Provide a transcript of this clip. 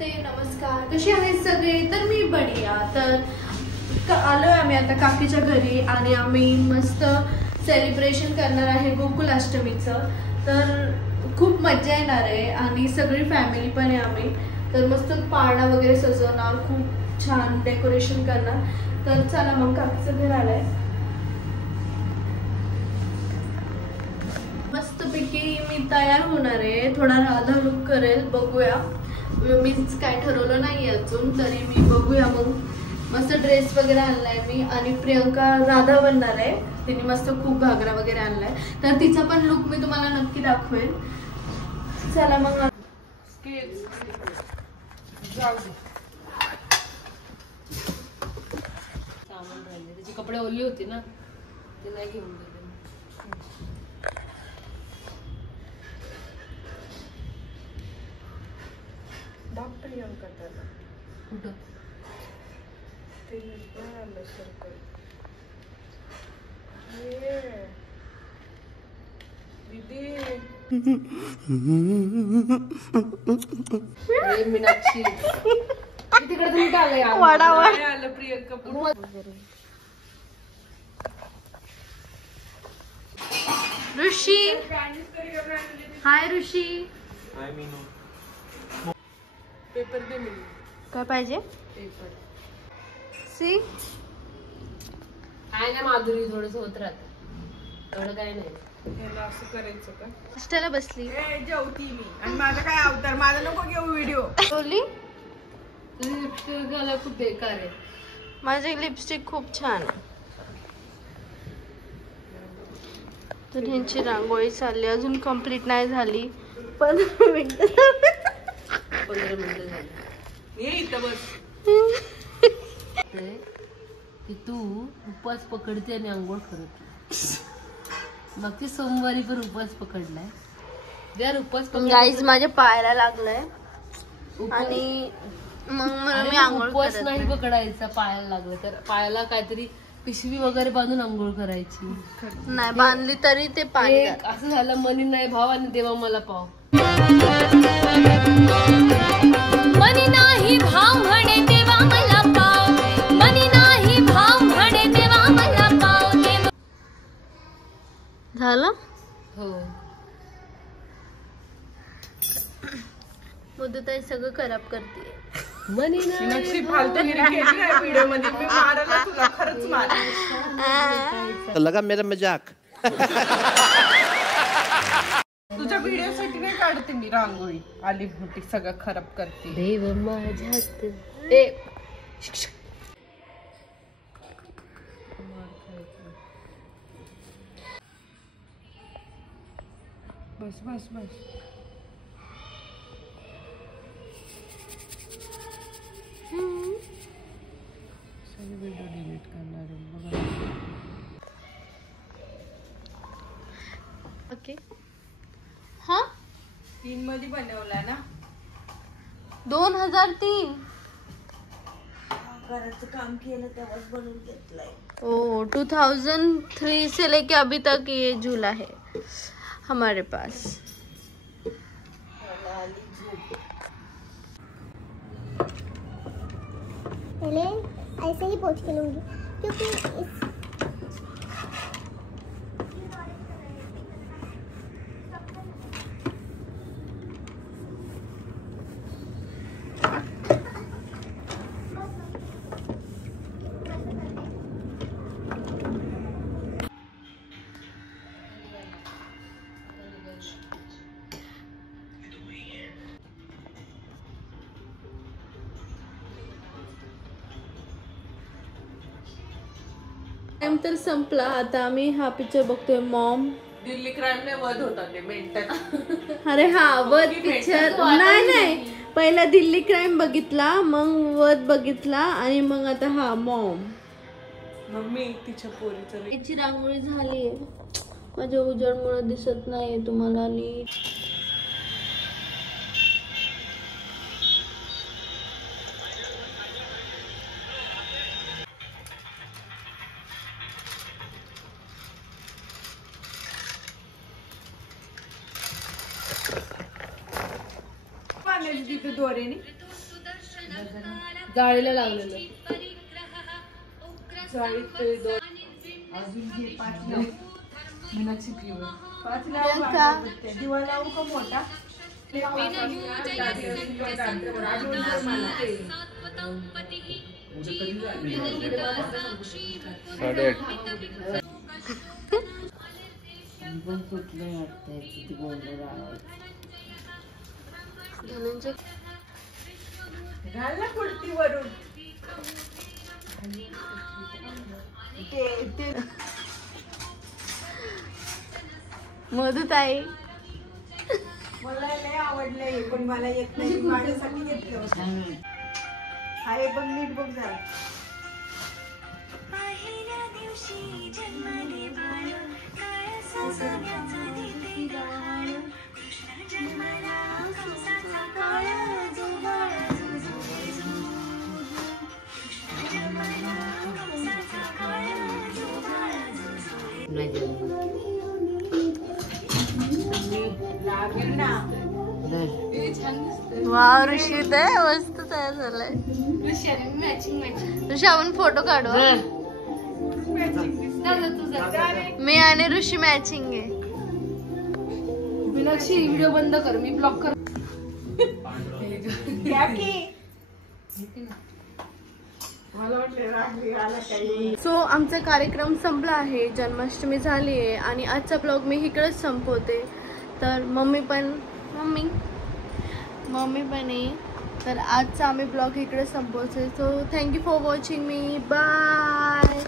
नमस्ते नमस्कार, कशी आहेत सगळे? तर मी बढिया. तर आलोय आम्ही आता काकीच्या घरी आणि आम्ही मस्त सेलिब्रेशन करणार आहे गोकुलाष्टमीचं. तर खूप मजा येणार आहे आणि सगळी फॅमिली पण आहे आम्ही. तर मस्त पाळणा वगैरे सजवणार, खूप छान डेकोरेशन करणार. तर चला मग काकीचं घर आलंय. मस्तपैकी मी तयार होणार आहे, थोडा राधा लुक करेल, बघूया. मीच काय ठरवलं नाही अजून, तरी मी बघूया. मग मस्त ड्रेस वगैरे आणलाय मी आणि प्रियंका राधा बनणार आहे. तिने मस्त खूप घागरा वगैरे आणलाय, तर तिचा पण लुक मी तुम्हाला नक्की दाखवेल. चला मग सामान राहिले, त्याचे कपडे ओली होते ना, ते नाही घेऊन गेले. प्रियंका त्याला कुठं ते आलं सर्कल दीदी मीनाक्षी तिकडे तुम्ही आलंय आलं प्रियंका. ऋषी, हाय ऋषी. पेपर दे मी. काय पाहिजे? पेपर सी काय ना माधुरी थोडस होत राहत, एवढं काय नाही. याला असं करायचं का? हॉस्टेलला बसली जेवती मी आणि माझा काय अवतार, माझा नको घेऊ व्हिडिओ. बोलली लिपस्टिक घाला खूप बेकार आहे. माझी लिपस्टिक खूप छान आहे. तर ह्यांची रांगोळी चालली, अजून कंप्लीट नाही झाली. 15 मिनिटं 15 मिनिटं झाली. ये इथं बस. की तू उपवास पकडते आणि आंघोळ करत. मागच्या सोमवारी पण उपवास पकडलाय. जर उपवास गाईज माझ्या पायाला लागलंय आणि मग मी आंघोळ उपवास करत नाही पकडायचा. पायाला लागलं तर पायाला काहीतरी पिशवी वगैरे बांधून आंघोळ करायची. नाही बांधली तरी ते पाणी असं झालं, मनी नाही भाव आणि देवा मला पाव. मनी नाही भाव म्हणे देवा मला पाव, मनी नाही भाव म्हणे देवा मला पाव. झालं. हो मुद्दताई सगळं खराब करते. मनी नक्षी फालतूगिरी केली नाही व्हिडिओ मध्ये. मी मारला तुला, खरंच मारला. लगा मेरा मजाक. तुझ्या व्हिडिओ साठी नाही काढते मी रांगोळी. आली मोठी सगळं खराब करते. देव माझ्यात बस बस बस. सगळे व्हिडिओ डिलीट करणार आहे बघा. ओके. हा 3 मध्ये बनवला ना. 2003 घराचं काम केलं तेव्हाच बनवून घेतलंय. ओ 2003 से लेके अभी तक ये झूला है हमारे पास. पहले ऐसे ही पोंछ के लूंगी क्योंकि इस टाइम तर संपला. आता आम्ही हा पिक्चर बघतोय, मॉम. दिल्ली क्राईम ने वध होता ते मेंटल. अरे हा वध पिक्चर नाही, पहिला दिल्ली क्राईम बघितला, मग वध बघितला आणि मग आता हा मॉम. मम्मी तिच्या पोरीचं याची रांगोळी झाली. माझ्या उजेडमुळे दिसत नाही तुम्हाला नीट. तिथे दोऱ्याने जाळीला लावलेलं. दिवा लावू का मोठा? घाल ना कुर्ती वरून. मधुताई मला लय आवडलंय पण मला येत नाही. माझ्यासाठी घेतलं होतं. हा हे बघ नीट बघ जरा. लागेल ना. वाव ऋषी ते मस्त तयार झालाय. ऋषी आपण फोटो काढू हा? मी आणि ऋषी मॅचिंग आहे. मीनाक्षी व्हिडिओ बंद कर, मी ब्लॉक कर. सो आमचा कार्यक्रम संपला आहे, जन्माष्टमी झाली आहे आणि आजचा ब्लॉग मी इकडेच संपवते. तर मम्मी पण आहे. तर आजचा आम्ही ब्लॉग इकडे संपवते. सो थँक्यू फॉर वॉचिंग मी. बाय.